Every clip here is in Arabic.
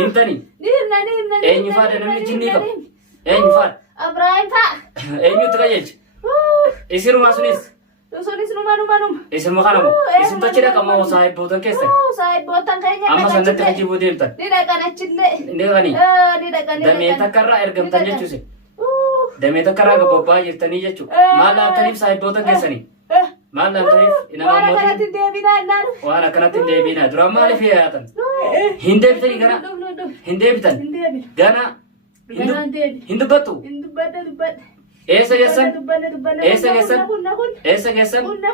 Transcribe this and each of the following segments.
نمتني نيرنا أين يفاد نمني جنيكم أين يفاد أبراهيم فا أين يتغيج يصير ما سنيس Sunis numa. يصير ما خانمو يصير تجرا كم صاحب بوتن كيسة Saya botan kayaknya. أما سندت حجي بوديم تن Tidak kan cille. نغني Tidak kan. دمي تكرر إرجم تنجي تشوسي دمي تكرر كبابا يرتني جتشو ما لا تنيف صاحب بوتن كيسني ما لا تنيف إنما Mana kana موتي tinde bina nan. وأنا كنت تندي بينا درا ما لي فيها تن هندي بتني كنا هندي بتن Tinde bin. كنا هندو بتو Indu bad. إيش جسن Dubban. Esa gesan? Kun. إيش جسن Kunna.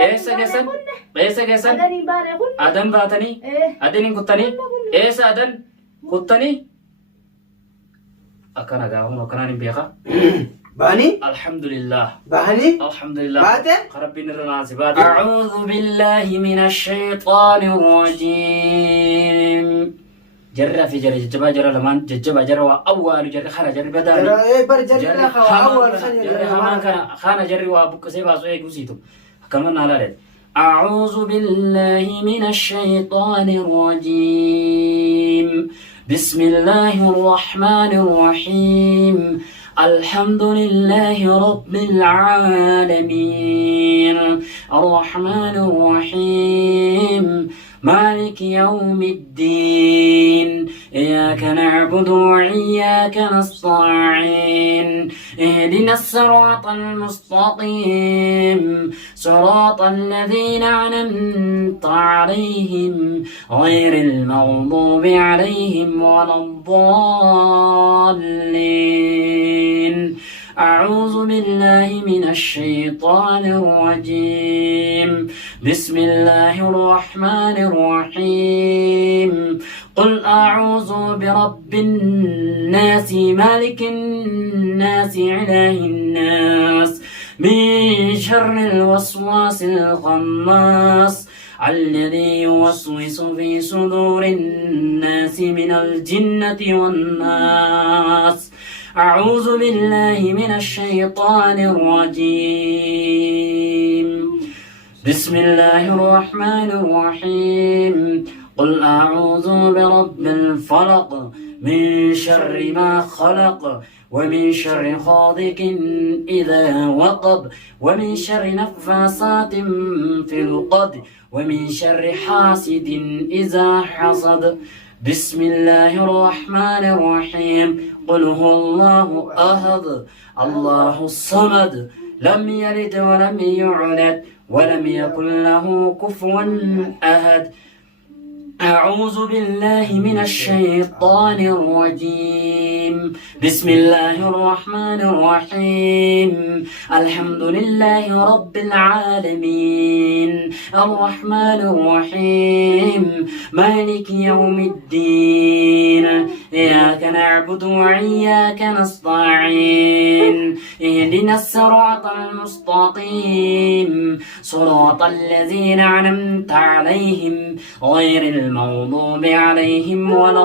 إيش جسن إيش جسن Adani bare kun. أدم باتني أدين كتني إيش أدن كتني أكنا جاهم أكنا نبيها باني الحمد لله باني الحمد لله باتن ربي نرناسي بات أعوذ بالله من الشيطان الرجيم جرى في جرى جرى لمان جرى وأول جرى خنا جرى بدال جرى ايه بر جرى خوا اول جرى همان كان خنا جرى وابوك سيباسو ايه قصيتو كمان على رد أعوذ بالله من الشيطان الرجيم بسم الله الرحمن الرحيم الحمد لله رب العالمين الرحمن الرحيم مالك يوم الدين إياك نعبد وإياك نستعين اهدنا الصراط المستقيم صراط الذين أنعمت عليهم غير المغضوب عليهم ولا الضالين أعوذ بالله من الشيطان الرجيم بسم الله الرحمن الرحيم قل أعوذ برب الناس مالك الناس إله الناس من شر الوسواس الخناس الذي يوسوس في صدور الناس من الجنة والناس أعوذ بالله من الشيطان الرجيم بسم الله الرحمن الرحيم قل أعوذ برب الفلق من شر ما خلق ومن شر غاسق إذا وقب ومن شر نفاثات في العقد ومن شر حاسد إذا حسد بسم الله الرحمن الرحيم قل هو الله أحد الله الصمد لم يلد ولم يولد ولم يكن له كفوا أحد أعوذ بالله من الشيطان الرجيم بسم الله الرحمن الرحيم الحمد لله رب العالمين الرحمن الرحيم مالك يوم الدين إياك نعبد وإياك نستعين اهدنا الصراط المستقيم صراط الذين أنعمت عليهم غير المغضوب عليهم ولا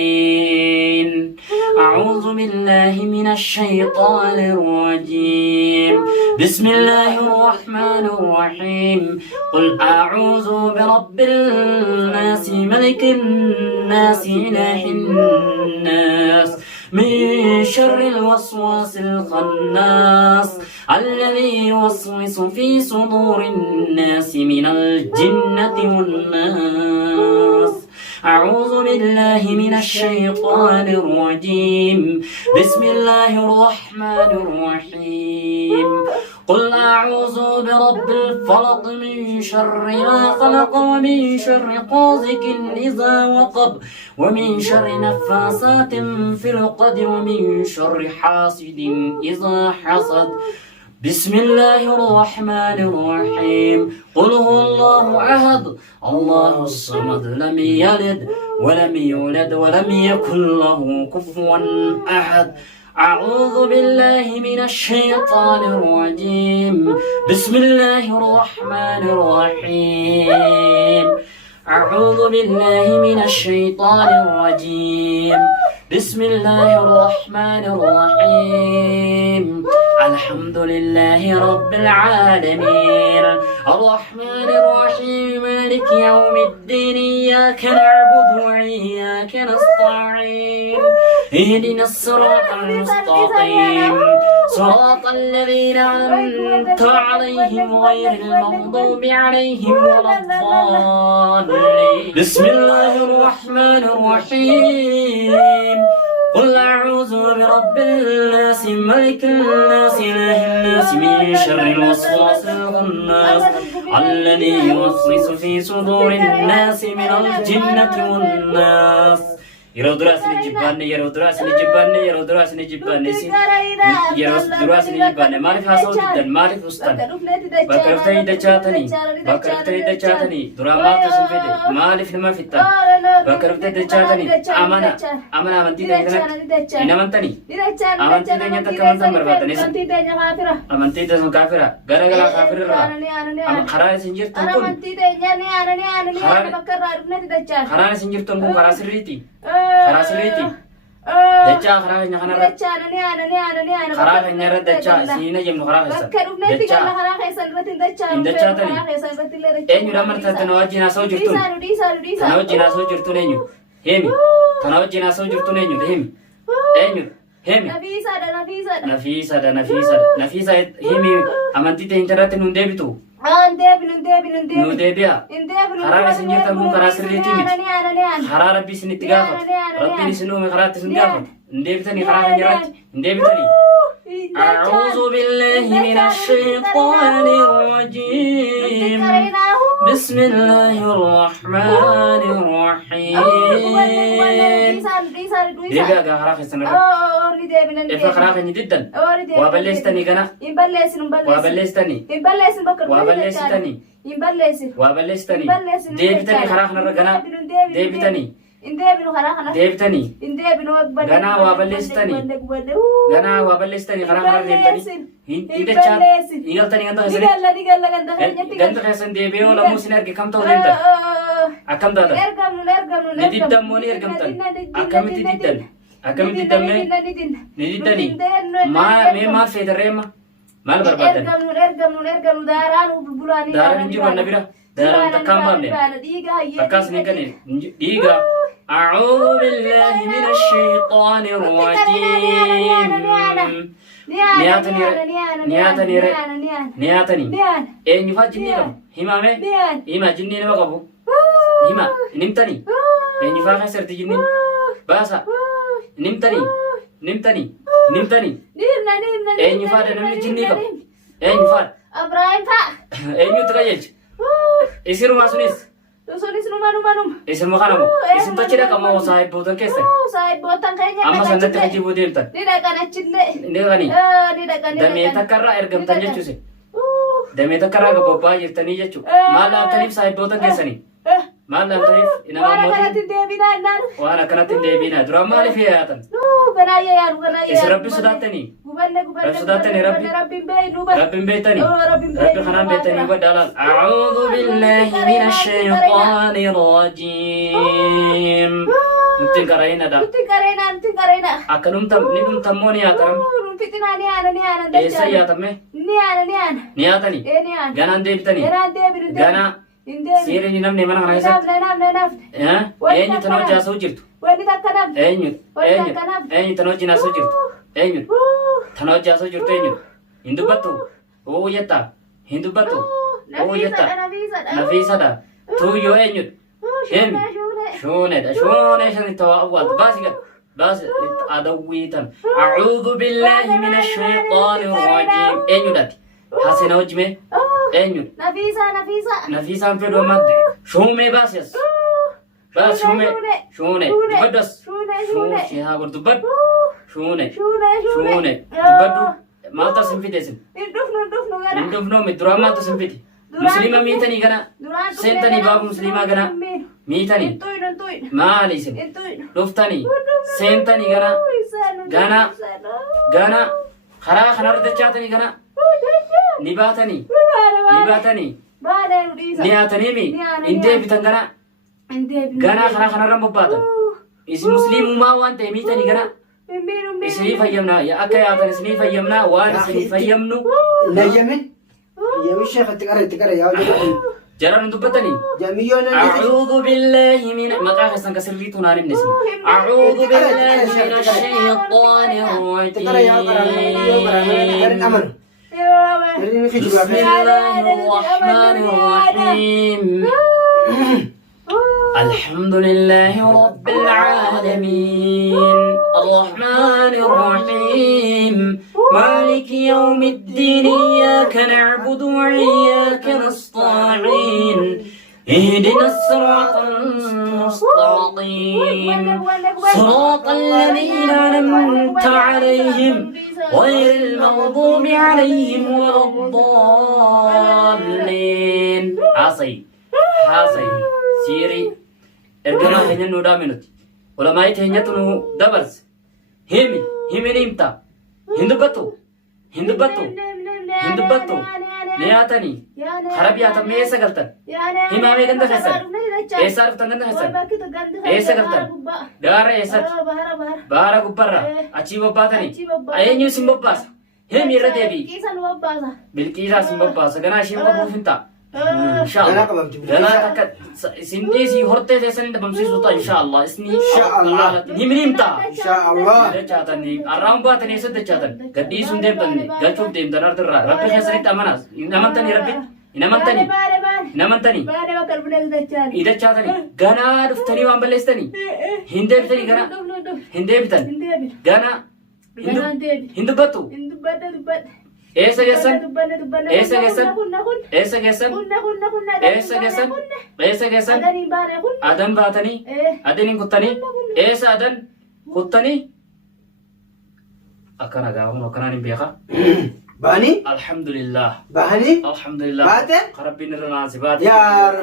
الضالين أعوذ بالله من الشيطان الرجيم بسم الله الرحمن الرحيم قل أعوذ برب الناس ملك الناس إله الناس من شر الوسواس الخناس الذي يوسوس في صدور الناس من الجنة والناس أعوذ بالله من الشيطان الرجيم بسم الله الرحمن الرحيم قل أعوذ برب الفلق من شر ما خلق ومن شر غاسق إذا وقب ومن شر نفاثات في العقد ومن شر حاسد إذا حسد بسم الله الرحمن الرحيم قل هو الله أحد الله الصمد لم يلد ولم يولد ولم يكن له كفوا أحد أعوذ بالله من الشيطان الرجيم بسم الله الرحمن الرحيم أعوذ بالله من الشيطان الرجيم بسم الله الرحمن الرحيم الحمد لله رب العالمين الرحمن الرحيم مالك يوم الدين إياك نعبد وإياك نستعين اهدنا الصراط المستقيم صراط الذين أنعمت عليهم غير المغضوب عليهم ولا الضالين بسم الله الرحمن الرحيم قل أعوذ برب الناس ملك الناس إله الناس من شر الوسواس الخناس الذي يوسوس في صدور الناس من الجنة والناس yeroo duraa isin jibbaanne yeroo duraa isin jibbaanne yeroo duraa isin jibbaanne yeroo duraa isin jibbaanne maaliif haasa'uu diddan maaliif ustan bakka dhuftanii dachaatanii duraa maaltu isin fide maaliif nama fixxan bakka dhuftanii dachaatanii amana amantii teenyatti hin amantanii amantii teenyatti akka amantan barbaadanis amantii teenyatti kaafira gara kaafirarraa karaa isin jirtan kun karaan isin jirtan kun karaa sirriiti karaa sirriiti dachaa karaa keenya kanarra karaa keenya irra dachaa isiina jennu karaa keessan dachaa hin dachaatanii eenyudha marta tana wajjin haasa'u jirtun tana wajjin haasa'u jirtun eenyu himi tana wajjin haasa'u jirtun eenyudha himi eenyudha himi nafiisa himi amantii teenya irratti nun deebitu nu deebi'a karaa isin jirtan kun karaa sirriitii miti karaa rabbii isin itti gaafatu rabbiin isin uume karaa itti isin gaafatu hin deebitanii karaa keenya irratti hin deebitanii أعوذ بالله من الشيطان الرجيم بسم الله الرحمن الرحيم ديبا غارا خسن إفا خراخني جدا وابلستني كنا وابلستني ديبتني خراخنا رغنا ديبتني deebitanii ganaa waa balleessitanii karaa karaa deebitanii hin dachaan hin galtanii ganta keessan deebi'ee oolamu isin erge kam ta'uu deemtan akkam taatan ni diddan moo ni ergamtan akkamitti diddan akkamitti diddamee ni diddanii mee maal feetarreemma maal barbaadan daaraan hin jiru anna bira daaraan takkaan baamne akkaas ni gane dhiiga أعوذ بالله من الشيطان الرجيم نياتني إيه نفاج جني كم همامه هما جني نما كبو هما نمتني إيه نفاج خسر تجني باسا نمتني إيه نفاج نمني جني كم إيه نفاج أبراهيم تا إيه نيوتراجج إسيرو ماسونيس Sunis numa. Isin makanamu. Isin tachida kamu sahib botan kesan. Sahib botan kayaknya. Amma sanatti haji bodeemtan. Ni dhaqan achillee. Ni dhaqani. Ni dhaqani. Damee takkarraa ergamtan jechuuse. Damee takkarraa gababbaa jirtanii jechuu. Maal laabtaniif sahib botan keessanii. Maal laabtaniif inama mootii. Waan akkanatti hin deebinaa innaan. Waan akkanatti hin deebinaa. Duraan maaliif yaatan? Ganaayyee yaadu. Isin rabbi sodaatanii. Rabbi sodaatanii rabbiin beeynu. rabbiin beeytanii. rabbi kanaan beeytanii badaalaan. A'uudhu billahi mina shayxaani rajiim. Nutti qara'inadha. Akkanumtam ni dhumtammoo ni yaataram. Eessa yaatame? Ni yaatanii. Ganaan deebitanii. Ganaa. Siiriin namni mana kana keessatti. Eenyu tan hojii haasa'u jirtu? Eenyu tan hojii haasa'u jirtu? Eenyu tan hojii haasa'u jirtu eenyu? Hin dubbattu? Oo jettaa? Hin dubbattu? Oo jettaa? Nafiisadha. Tuuyyoo eenyudha? Eenyu? Shuunedha. Shuunee shanitti waa awwaaltu. Baasi gad. Baasi adawwiitan. A'uudhu billahi mina shayxaani rajiim. Eenyudhaati? Haasina hojjime? Eenyu? Nafiisaan fedhu ammaatti. Shuumee baasias. Baas shuune. Dubbaddas. Shee haa godhu dubbadhu. Shuune. Dubbadhu. Maal taas hin fideesin? Hin dhufnoomi. Duraan maal taas hin fide? Musliima miitanii gana. Seentanii baabu musliimaa gana. Miitanii. Maali isin? Dhuftanii. Seentanii gana. Gana. Karaa kanarra dachaatanii gana. Ni baatanii. Ni haataniimi. Hin deebitan gana. Gana karaa kanarra bobbaatan. Isin musliimummaa waan ta'e miitanii gana. إسني فيمنا يا أكيات إسني فيمنا وأنا إسني فيمنو لا يمن يمن شيخ تقرأ يا وجه جرى ندبتني جميعنا أعوذ بالله من مقاخ سنك سريتنا نار النسمي أعوذ بالله من الشيطان الرجيم بسم الله الرحمن الرحيم الحمد لله رب العالمين الرحمن الرحيم مالك يوم الدين إياك نعبد وإياك نستعين اهدنا الصراط المستقيم صراط الذين أنعمت عليهم غير المغضوب عليهم ولا الضالين عصي سيري ارجنا هنيا نودا منوتي علماء هنيا تنو دبرس همي نيمتا هندبتو نياتني خرابيات ميسا غلطن هما مي غندا فسر ايسا رفتن غندا فسر ايسا غلطن دار ايسا بارا غبرا اچي بباتني اينيو سيمباس همي ردبي بالكيسا سيمباس غنا شيمبا بوفنتا إن شاء الله لا تكاد سنديسي هرتة تسند بمسي سوتا إن شاء الله إسني إن شاء الله نمريمتا إن شاء الله ده جاتني أرام باتني سد جاتن كدي سندم تني جاتشوف ديم تنار ترى ربي خسرت أمانس إنمنتني ربي إنمنتني إذا جاتني غنا دفتني وامبلستني هندبتني غنا هندبتن غنا هندبتو Esa gesan adan baatani adanin kuttani esa adan kuttani akana gaawun akana ni beeka باني alhamdulillah باني باتة rabbi nirnaasi baati يا رب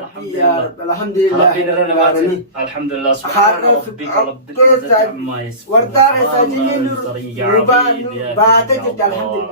الحمد لله rabbi nirnaasi alhamdulillah subhana rabbika rabbil izzati amma yasifun وردار ساجين باتة الحمد لله